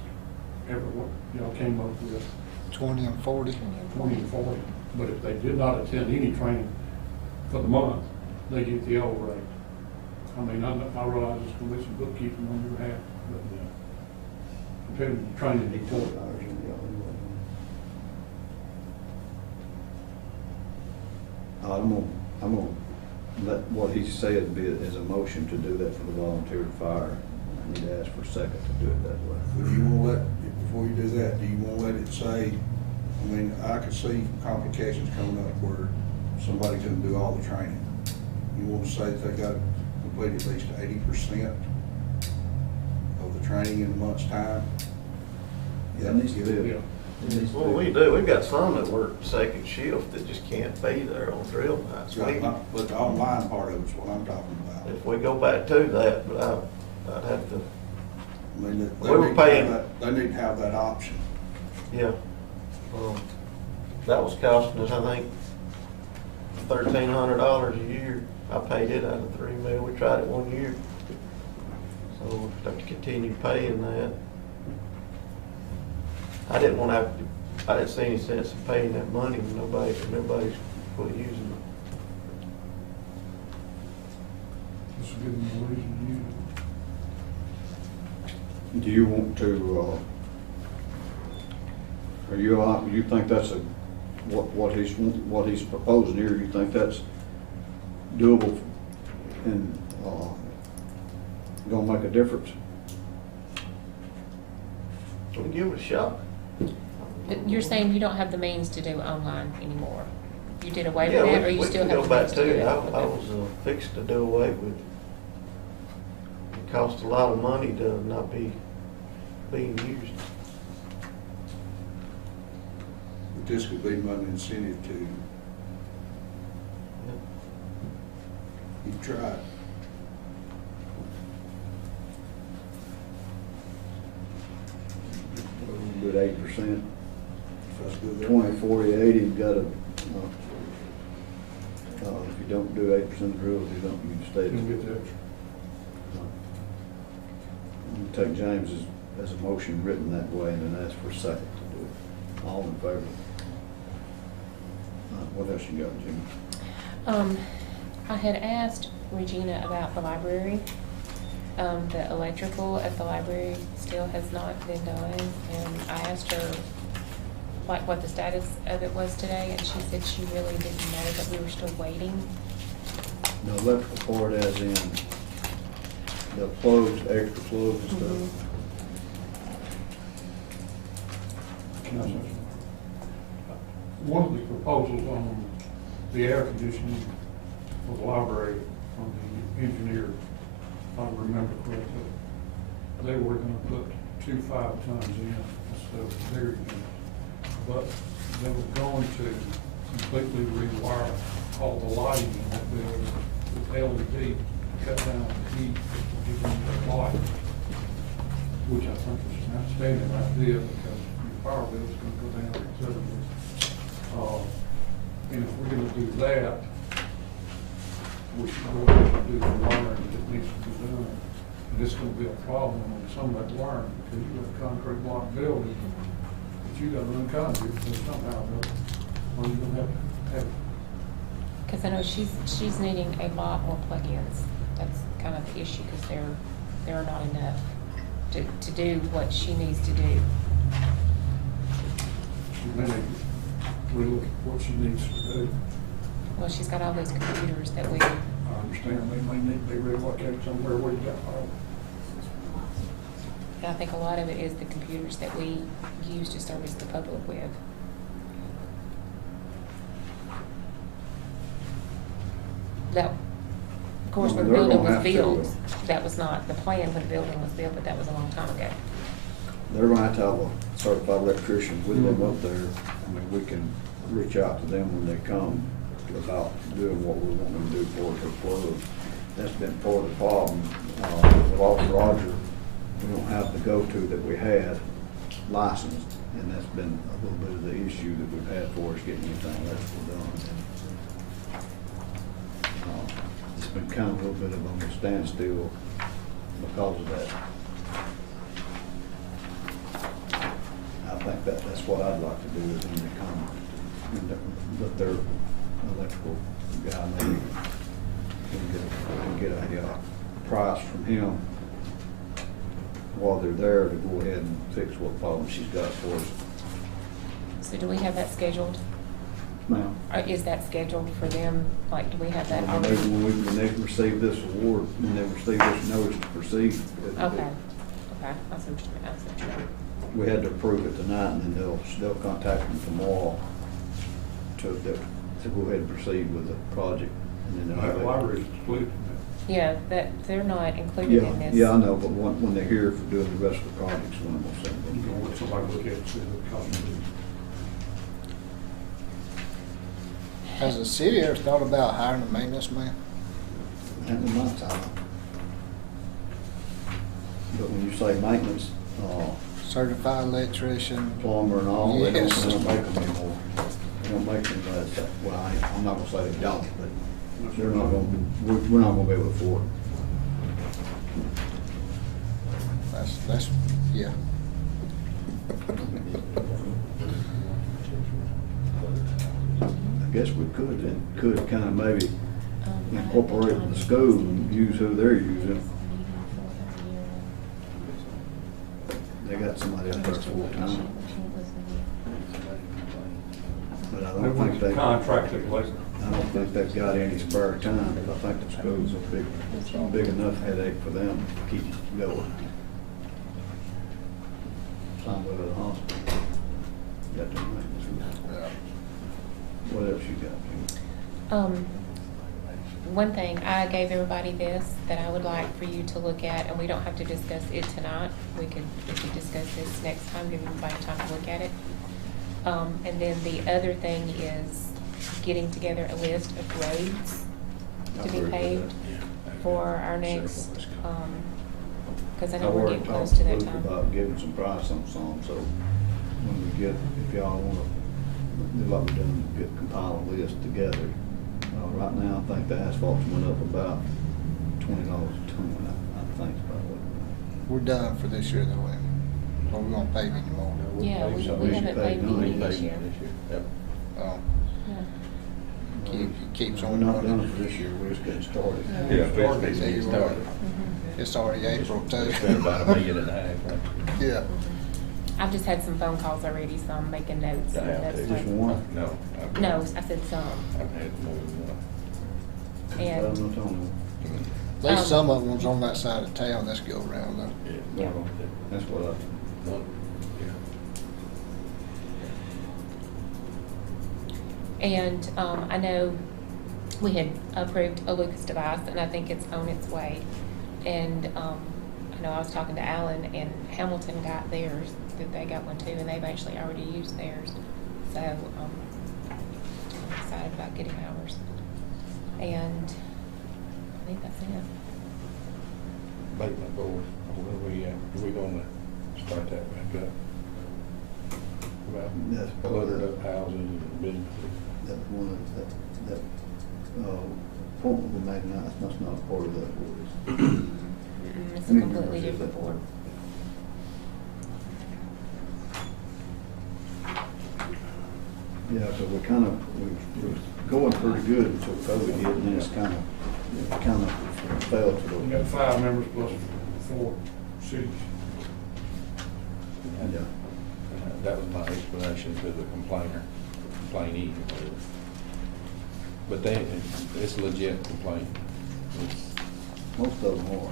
what y'all came up with, 20 and 40. 20 and 40. But if they did not attend any training for the month, they get the old rate. I mean, I realize there's going to be some bookkeeping on your half, but compared to training, I'm gonna let what he said be as a motion to do that for the volunteer fire. I need to ask for a second to do it that way. But you wanna let, before you do that, do you wanna let it say, I mean, I could see complications coming up where somebody couldn't do all the training. You wanna say that they got to complete at least 80% of the training in a month's time? That needs to be. yeah. Well, we do, we've got some that work second shift that just can't be there on drill nights. Right, but the online part of it's what I'm talking about. If we go back to that, but I'd have to, I mean, We were paying- they need to have that option. yeah. That was costing us, I think, $1,300 a year. I paid it out of 3 mil. We tried it 1 year. So we'll have to continue paying that. I didn't want to have to, I didn't see any sense in paying that money when nobody's quit using it. It's a good reason to use Do you want to, you think that's what he's proposing here, you think that's doable and, gonna make a difference? We'll give it a shot. But you're saying you don't have the means to do online anymore? You did away Yeah, with that, or you we still can have go the back means to do to it. it? I Okay. was fixed to do away with it. It costs a lot of money to not be being used. But this could be my incentive to you try it. Good 8%, If that's good. 20, 40, 80, you gotta, if you don't do 8% of drills, you don't, you stay. Didn't get that. You take James as a motion written that way and then ask for a second to do it. All in favor? What else you got, Jimmy? I had asked Regina about the library. The electrical at the library still has not been done, and I asked her like what the status of it was today, and she said she really didn't know, that we were still waiting. The electrical part as in the plugs, extra plugs and stuff. Can I say something? One of the proposals on the air conditioning for the library from the engineer, if I remember correctly, they were gonna put 2 5-tons in instead of 0 units. But they were going to completely rewire all the lighting in that building with LED to cut down the heat that was given the light, which I think is an outstanding idea because your power bill is gonna go down considerably. And if we're gonna do that, we should go ahead and do the wiring that needs to be done. And it's gonna be a problem on some of that wiring because you have a concrete block building, but you gotta run conduit to somehow, or you're gonna have Because I know she's needing a lot more plugins. That's kind of the issue, because there are not enough to do what she needs to do. she may need to relook at what she needs to do. Well, she's got all those computers that we, I understand they may need to be relocated somewhere where you got power. and I think a lot of it is the computers that we use to service the public with. That, of course, when the They're building gonna was have to, built, that was not the plan when the building was built, but that was a long time ago. They're gonna have to have a certified electrician with them up there. I mean, we can reach out to them when they come about doing what we want them to do for the plug. That's been part of the problem. With Officer Roger, we don't have the go-to that we had licensed, and that's been a little bit of the issue that we've had for us getting anything electrical done. It's been kind of a little bit of a standstill because of that. I think that's what I'd like to do is when they come, let their electrical guy maybe get a price from him while they're there to go ahead and fix what problem she's got for us. So do we have that scheduled? Now, Or is that scheduled for them? Like, do we have that already? when they receive this award, when they receive this notice to proceed. Okay, I see what you mean. We had to approve it tonight, and then they'll contact them tomorrow to go ahead and proceed with the project. And then The library is excluded from Yeah, that, they're not included in this. Yeah, I know, but when they're here for doing the rest of the projects, when I'm gonna send that. You them. know, let somebody look at it and see what the cost is. Has the city ever thought about hiring a maintenance man? And in my time. But when you say maintenance, Certified electrician? plumber and all, they Yes. don't make them anymore. They don't make them, well, I'm not gonna say they don't, but they're not gonna, we're not gonna be able to afford it. That's, yeah. I guess we could kind of maybe incorporate the school and use who they're using. got somebody up there full time. But I They don't went think to they, I contracted labor. don't think they've got any spare time, but I think the school's a big enough headache for them to keep going. Some of the hospital. Got their maintenance. What else you got? One thing, I gave everybody this that I would like for you to look at, and we don't have to discuss it tonight. We could discuss this next time, give everybody time to look at it. And then the other thing is getting together a list of roads to be paved for our next, cause I know we're getting close to that time. About giving some price on some, so when we get, if y'all wanna, do like we done, compile a list together. Right now, I think the asphalt's went up about $20 a ton, I think, probably. We're done for this year though, ain't we? Or we won't pave anymore? Yeah, we haven't paved any this year. Yep. Oh, Yeah. keeps We're on not running. done for this year, we're just getting started. Yeah, it's getting started. It's already April too. It's been about $1.5 million, right? Yeah. I've just had some phone calls already, so I'm making notes. I have That's to. fine. Just one? No. No, I said some. I've had more than one. And, I'm not telling At least some of them's on that side of town, let's go around though. you. Yeah. That's what I, One, yeah. and, I know we had approved a Lucas device, and I think it's on its way. And, I know I was talking to Alan, and Hamilton got theirs, that they got one too, and they've actually already used theirs. So, I'm excited about getting ours. And I think that's it. Abatement board, where we at? Are we gonna start that back up? That's About part of cluttered the- up houses and businesses. that one, that, appointment we made tonight, that's not a part of that board. It's How a many completely members is different that? board. Yeah, so we were going pretty good until COVID hit, and then it's kind of fell to We the. got 5 members plus 4 cities. Yeah. That was my explanation to the complainee. But it's a legit complaint. Most of them are.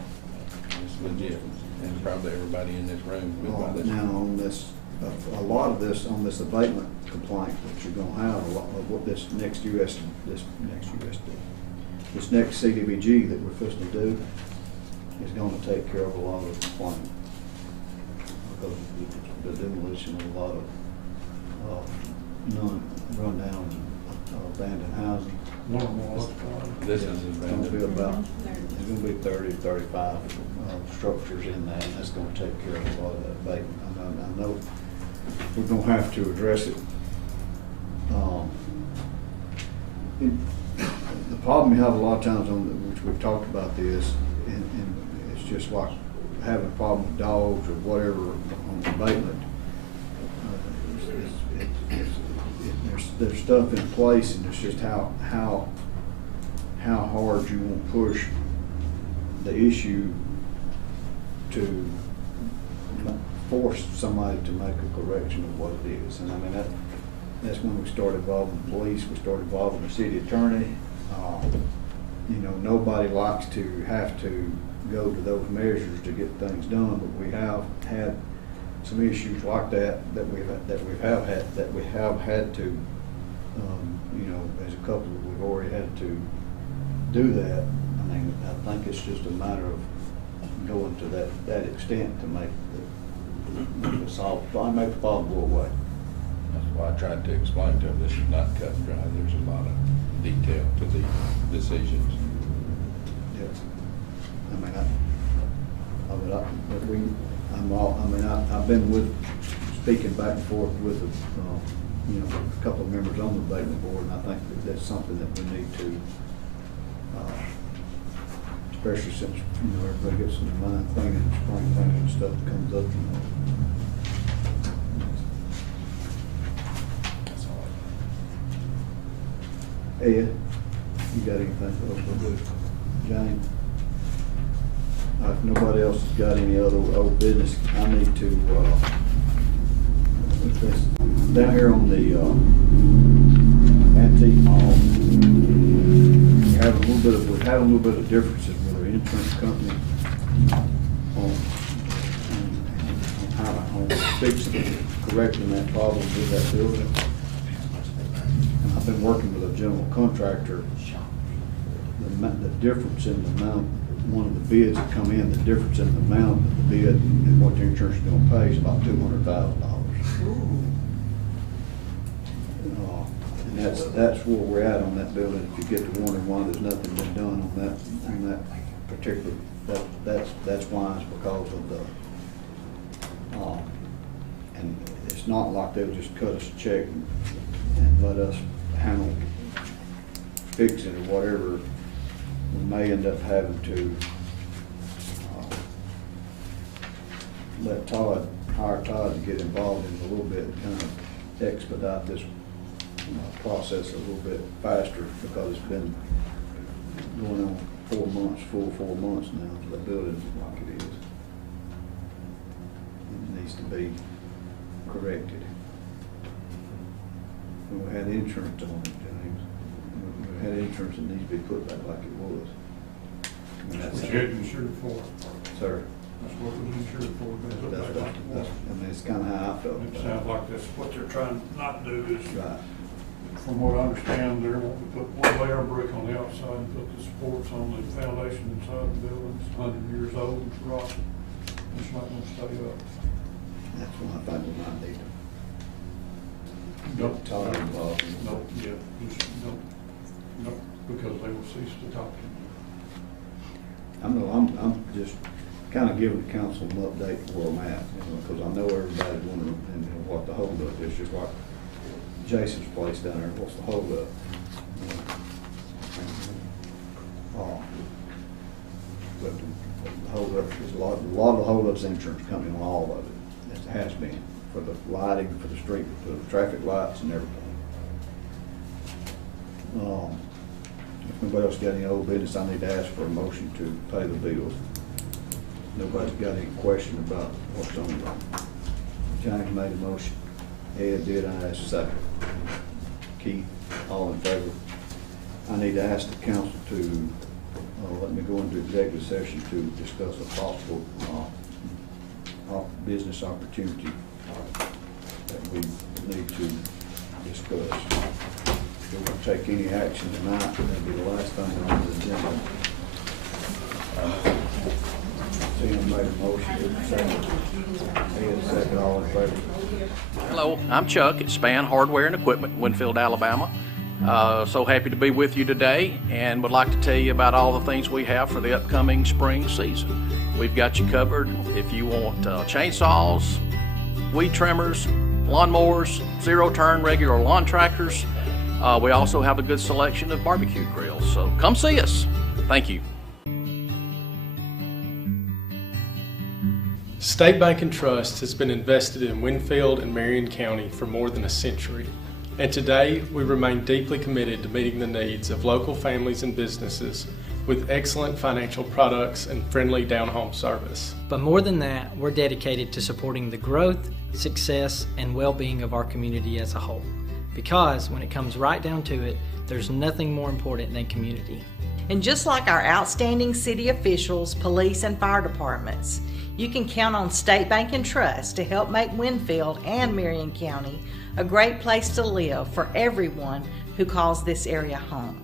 It's legit, and probably everybody in this room will by this. Now, on this, a lot of this, on this abatement complaint that you're gonna have, a lot of what this next CDBG that we're supposed to do is gonna take care of a lot of the complaint. Because the demolition of a lot of, run-down, abandoned housing. One or more. This is It's gonna be abandoned. about, there's gonna be 30, 35 structures in that, and that's gonna take care of a lot of that abatement. I know we're gonna have to address it. The problem you have a lot of times which we've talked about this, and it's just like having a problem with dogs or whatever on abatement. There's stuff in place, and it's just how hard you want to push the issue to force somebody to make a correction of what it is. And I mean, that's when we started involving the police, we started involving the city attorney. Nobody likes to have to go to those measures to get things done, but we have had some issues like that we have had to, as a couple, we've already had to do that. I mean, I think it's just a matter of going to that extent to make the problem go away. That's why I tried to explain to them, this is not cut and dry, there's a lot of detail to the decisions. Yes. I've been speaking back and forth with, a couple of members on the abatement board, and I think that's something that we need to, especially since, everybody gets some mind cleaning, spring cleaning and stuff that comes up, That's all. Ed, you got anything else for good? Jane? if nobody else has got any other old business, I need to, down here on the, antique mall, we had a little bit of differences with our insurance company on fixing, correcting that problem with that building. And I've been working with a general contractor. The difference in the amount, one of the bids that come in, the difference in the amount of the bid and what the insurance is gonna pay is about $200,000. And that's where we're at on that building. If you get to wondering why there's nothing been done on that particular, that's why, it's because of the, and it's not like they'll just cut us a check and let us handle fixing or whatever. We may end up having to hire Todd to get involved in a little bit and kind of expedite this process a little bit faster, because it's been going on 4 months, full 4 months now. The building is like it is. It needs to be corrected. We had insurance on it, James. We had insurance that needs to be put back like it was. That's what you had insured for. Sir? That's what we insured for. I mean, it's kind of how I felt. It sounds like that's what they're trying not to do is, Right. from what I understand, they're wanting to put one layer of brick on the outside and put the supports on the foundation inside the building. It's 100 years old, it's rotten. It's not gonna stay up. That's what I think we might need to Nope. get Todd involved. Nope, yeah, just, nope, because they will cease to talk to you. I'm just kind of giving the council an update where I'm at, because I know everybody's wondering what the holdup is, just like Jason's place down there, what's the holdup? But the holdup is a lot of the holdups insurance company on all of it. It has been for the lighting, for the street, for the traffic lights and everything. If nobody else got any old business, I need to ask for a motion to pay the bills. Nobody's got any question about what's on there. James made a motion. Ed did, I asked a second. Keith, all in favor? I need to ask the council to, let me go into executive session to discuss a possible, business opportunity that we need to discuss. If we don't take any action tonight, that'll be the last thing on the agenda. Tim made a motion, second. Ed, second, all in favor? Hello, I'm Chuck at Span Hardware and Equipment, Winfield, Alabama. So happy to be with you today, and would like to tell you about all the things we have for the upcoming spring season. We've got you covered if you want chainsaws, weed trimmers, lawnmowers, zero-turn regular lawn tractors. We also have a good selection of barbecue grills, so come see us. Thank you. State Bank and Trust has been invested in Winfield and Marion County for more than a century, and today we remain deeply committed to meeting the needs of local families and businesses with excellent financial products and friendly down-home service. But more than that, we're dedicated to supporting the growth, success, and well-being of our community as a whole. Because when it comes right down to it, there's nothing more important than community. And just like our outstanding city officials, police, and fire departments, you can count on State Bank and Trust to help make Winfield and Marion County a great place to live for everyone who calls this area home.